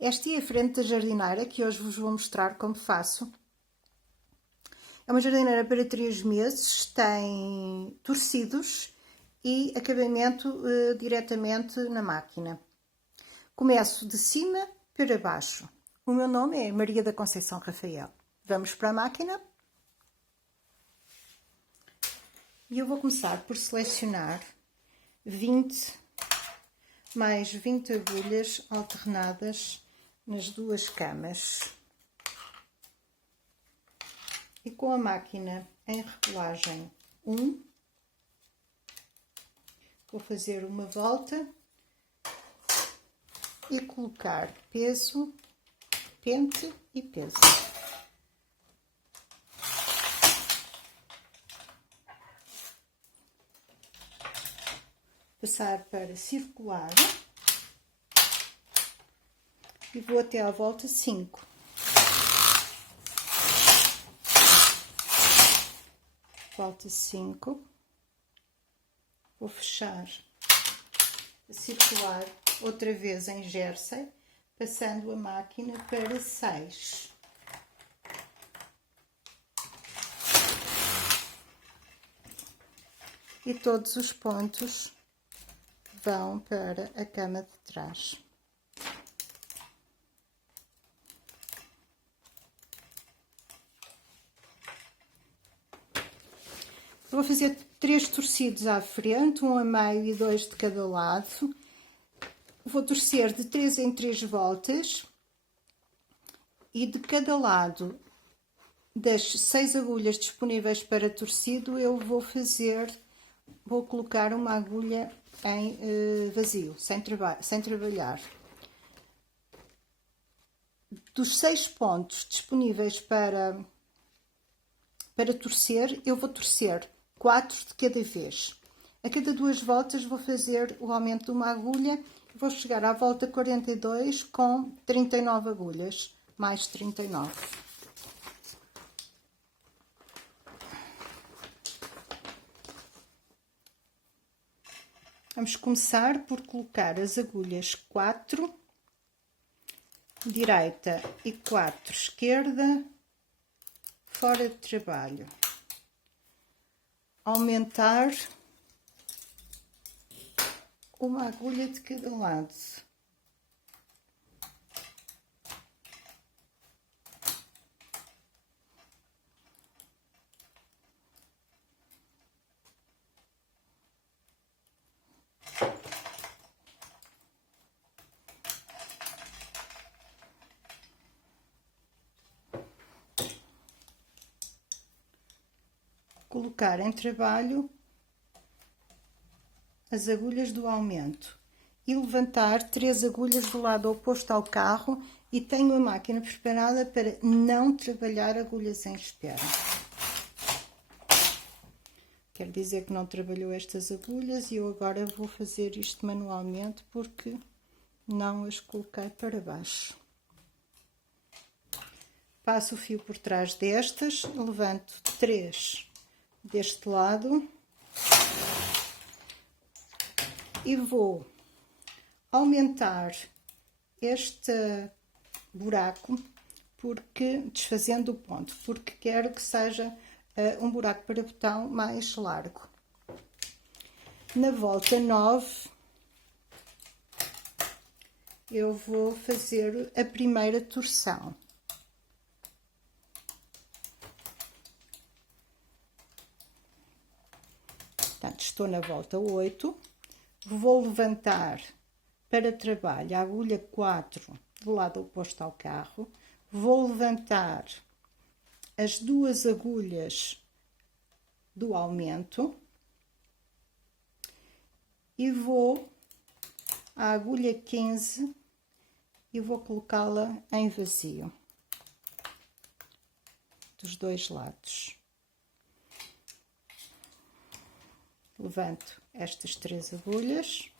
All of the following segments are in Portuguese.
Esta é a frente da jardineira que hoje vos vou mostrar como faço. É uma jardineira para 3 meses, tem torcidos e acabamento diretamente na máquina. Começo de cima para baixo. O meu nome é Maria da Conceição Rafael. Vamos para a máquina. E eu vou começar por selecionar 20 mais 20 agulhas alternadas nas duas camas. E com a máquina em regulagem 1, vou fazer uma volta e colocar peso, pente e peso. Passar para circular e vou até à volta 5. Volta 5. Vou fechar a circular outra vez em jersey, passando a máquina para 6. E todos os pontos vão para a cama de trás. Vou fazer 3 torcidos à frente, 1 a meio e 2 de cada lado. Vou torcer de 3 em 3 voltas e de cada lado das 6 agulhas disponíveis para torcido eu vou colocar uma agulha em vazio, sem trabalhar. Dos 6 pontos disponíveis para torcer, eu vou torcer 4 de cada vez. A cada 2 voltas vou fazer o aumento de uma agulha e vou chegar à volta 42 com 39 agulhas, mais 39. Vamos começar por colocar as agulhas 4 direita e 4 esquerda fora de trabalho. Aumentar uma agulha de cada lado. Colocar em trabalho as agulhas do aumento e levantar 3 agulhas do lado oposto ao carro e tenho a máquina preparada para não trabalhar agulhas em espera. Quer dizer que não trabalhou estas agulhas e eu agora vou fazer isto manualmente porque não as coloquei para baixo. Passo o fio por trás destas, levanto 3 deste lado e vou aumentar este buraco desfazendo o ponto, porque quero que seja um buraco para botão mais largo. Na volta 9 eu vou fazer a primeira torção. Portanto, estou na volta 8, vou levantar para trabalho a agulha 4 do lado oposto ao carro, vou levantar as 2 agulhas do aumento e vou à agulha 15 e vou colocá-la em vazio dos 2 lados. Levanto estas 3 agulhas.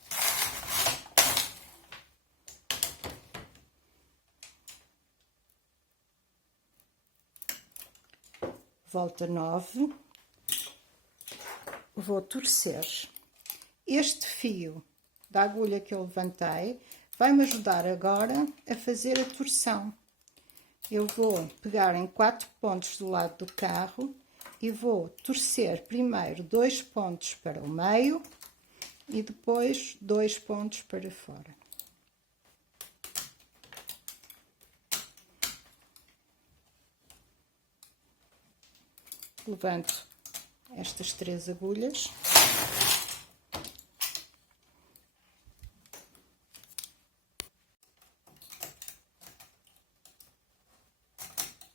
Volta 9. Vou torcer este fio da agulha que eu levantei, vai-me ajudar agora a fazer a torção. Eu vou pegar em 4 pontos do lado do carro e vou torcer primeiro 2 pontos para o meio e depois 2 pontos para fora. Levanto estas 3 agulhas.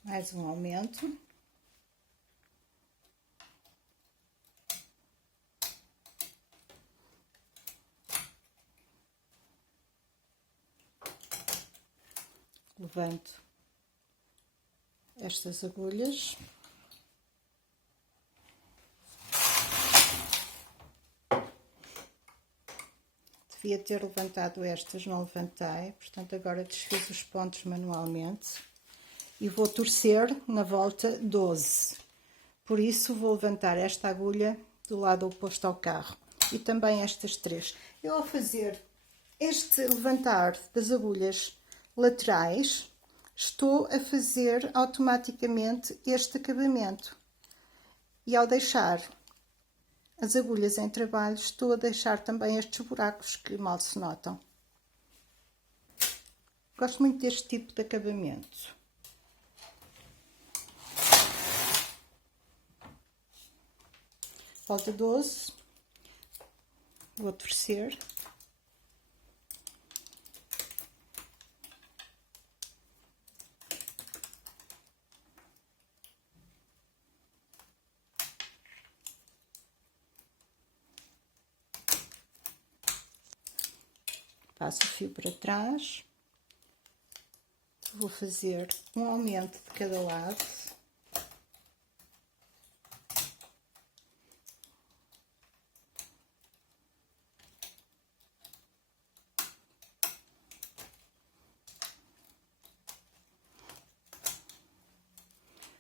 Mais um aumento. Levanto estas agulhas. Devia ter levantado estas, não levantei, portanto agora desfiz os pontos manualmente e vou torcer na volta 12. Por isso vou levantar esta agulha do lado oposto ao carro e também estas 3. Eu, ao fazer este levantar das agulhas laterais, estou a fazer automaticamente este acabamento. E ao deixar as agulhas em trabalho, estou a deixar também estes buracos que mal se notam. Gosto muito deste tipo de acabamento. Volta 12. Vou torcer. Passo o fio para trás, vou fazer um aumento de cada lado.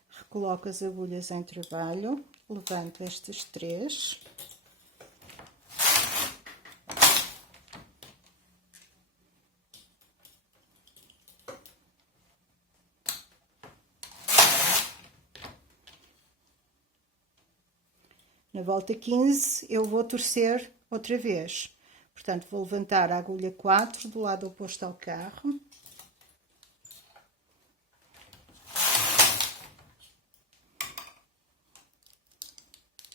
Recoloco as agulhas em trabalho, levanto estas 3. Na volta 15 eu vou torcer outra vez, portanto vou levantar a agulha 4 do lado oposto ao carro.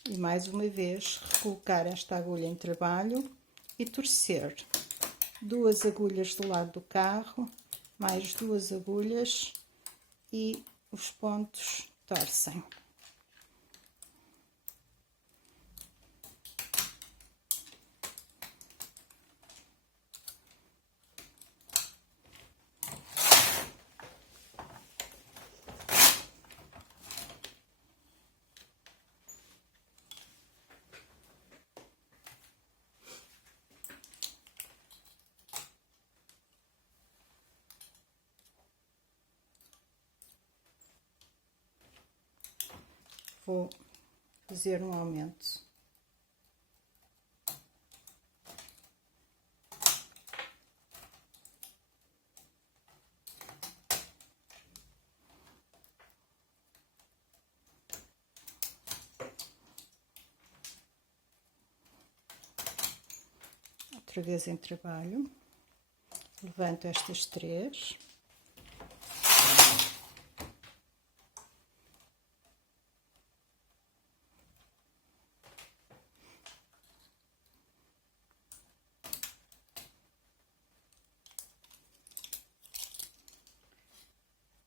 E mais uma vez recolocar esta agulha em trabalho e torcer 2 agulhas do lado do carro, mais 2 agulhas e os pontos torcem. Vou fazer um aumento. Outra vez em trabalho, levanto estas 3.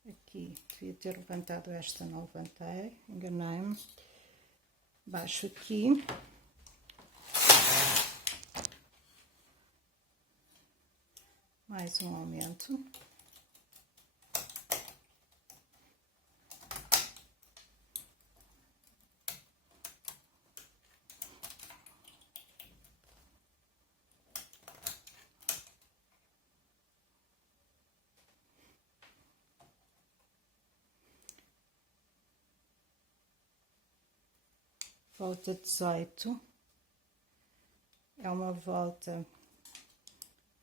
Aqui, devia ter levantado esta, não levantei, enganei-me. Baixo aqui. Mais um aumento. Volta 18. É uma volta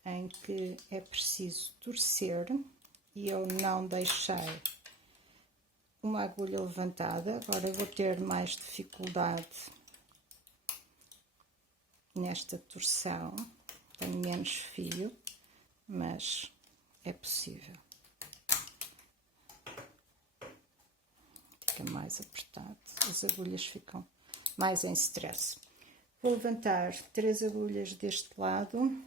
em que é preciso torcer e eu não deixei uma agulha levantada. Agora vou ter mais dificuldade nesta torção, tenho menos fio, mas é possível. Fica mais apertado, as agulhas ficam mais em stress. Vou levantar 3 agulhas deste lado.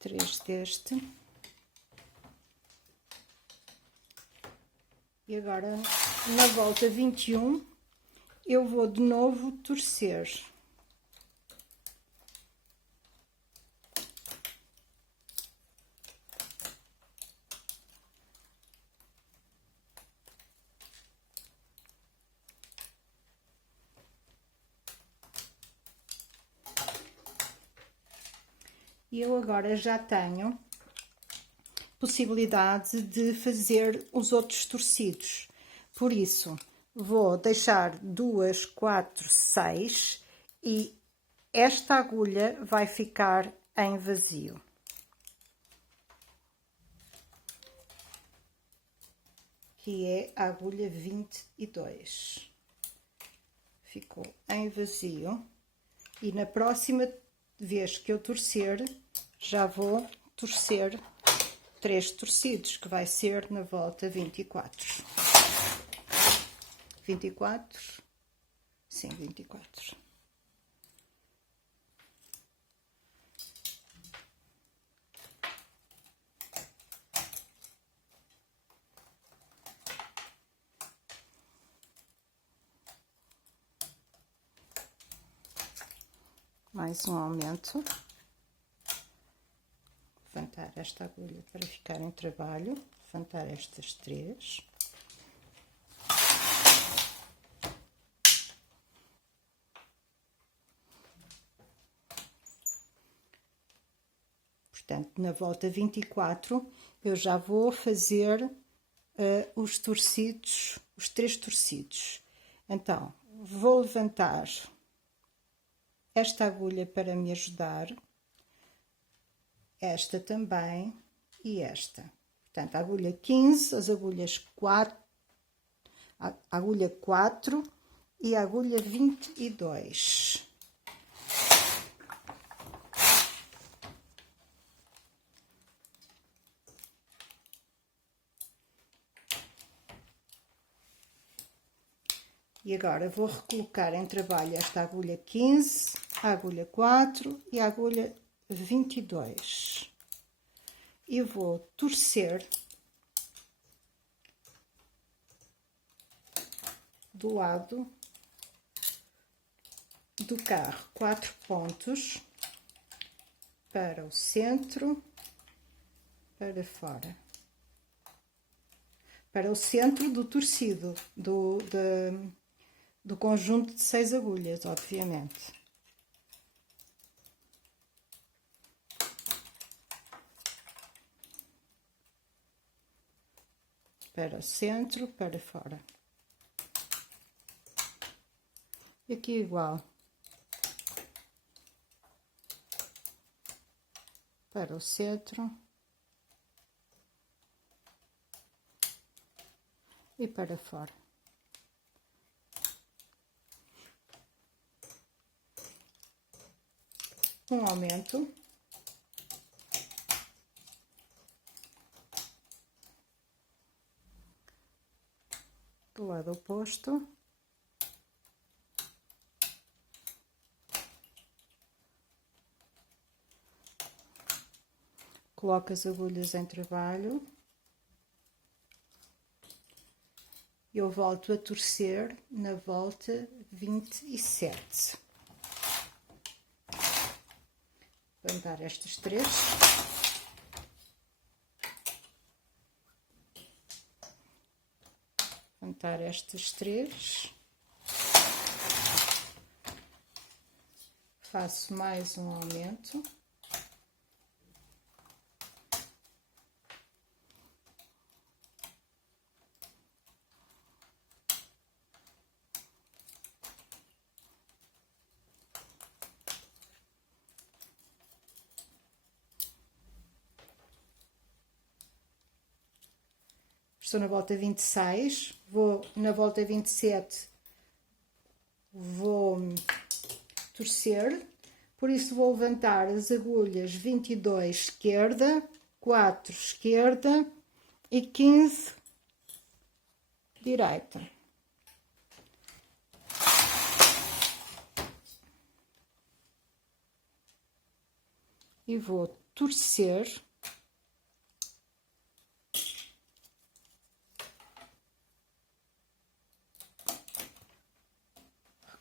Três deste. E agora, na volta 21, eu vou de novo torcer. E eu agora já tenho possibilidade de fazer os outros torcidos. Por isso, vou deixar 2, 4, 6 e esta agulha vai ficar em vazio. Que é a agulha 22. Ficou em vazio. E na próxima vez que eu torcer, já vou torcer 3 torcidos, que vai ser na volta 24. 24? Sim, 24. Mais um aumento. Levantar esta agulha para ficar em trabalho, levantar estas 3. Portanto, na volta 24, eu já vou fazer os torcidos, os 3 torcidos. Então, vou levantar esta agulha para me ajudar, esta também e esta. Portanto, a agulha 15, as agulhas 4, a agulha 4 e a agulha 22. E agora vou recolocar em trabalho esta agulha 15, a agulha 4 e a agulha 22. E vou torcer do lado do carro 4 pontos para o centro, para fora. Para o centro do torcido, do conjunto de 6 agulhas, obviamente. Para o centro, para fora. E aqui igual. Para o centro. E para fora. Um aumento. Do lado oposto. Coloco as agulhas em trabalho. Eu volto a torcer na volta 27. Vou dar estas 3. Levantar estas 3. Faço mais um aumento. estou na volta 26, vou na volta 27, vou torcer, por isso vou levantar as agulhas 22 esquerda, 4 esquerda e 15 direita. E vou torcer.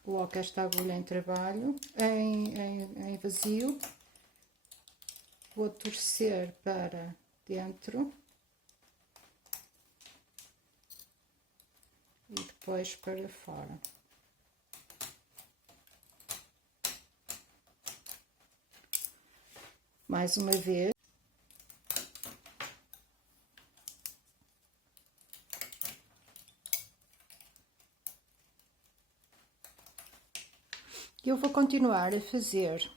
Coloco esta agulha em trabalho, em vazio. Vou torcer para dentro. E depois para fora. Mais uma vez. Eu vou continuar a fazer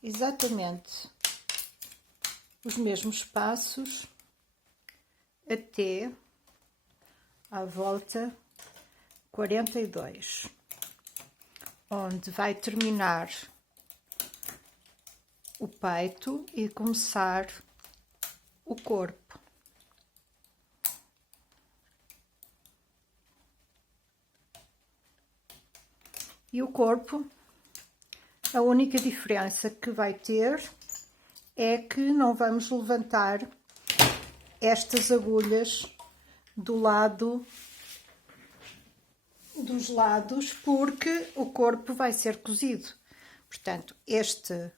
exatamente os mesmos passos até à volta 42, onde vai terminar o peito e começar o corpo. E o corpo, a única diferença que vai ter é que não vamos levantar estas agulhas do lado dos lados, porque o corpo vai ser cozido. Portanto, este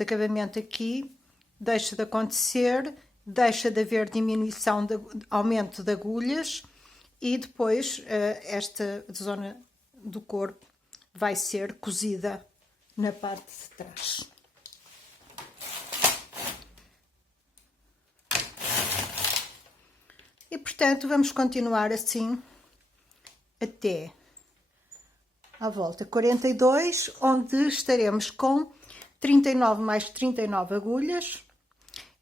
acabamento aqui deixa de acontecer, deixa de haver diminuição, aumento de agulhas, e depois esta zona do corpo vai ser cozida na parte de trás. E portanto vamos continuar assim até à volta 42, onde estaremos com 39 mais 39 agulhas,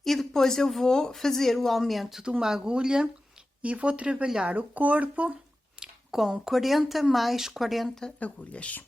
e depois eu vou fazer o aumento de uma agulha e vou trabalhar o corpo com 40 mais 40 agulhas.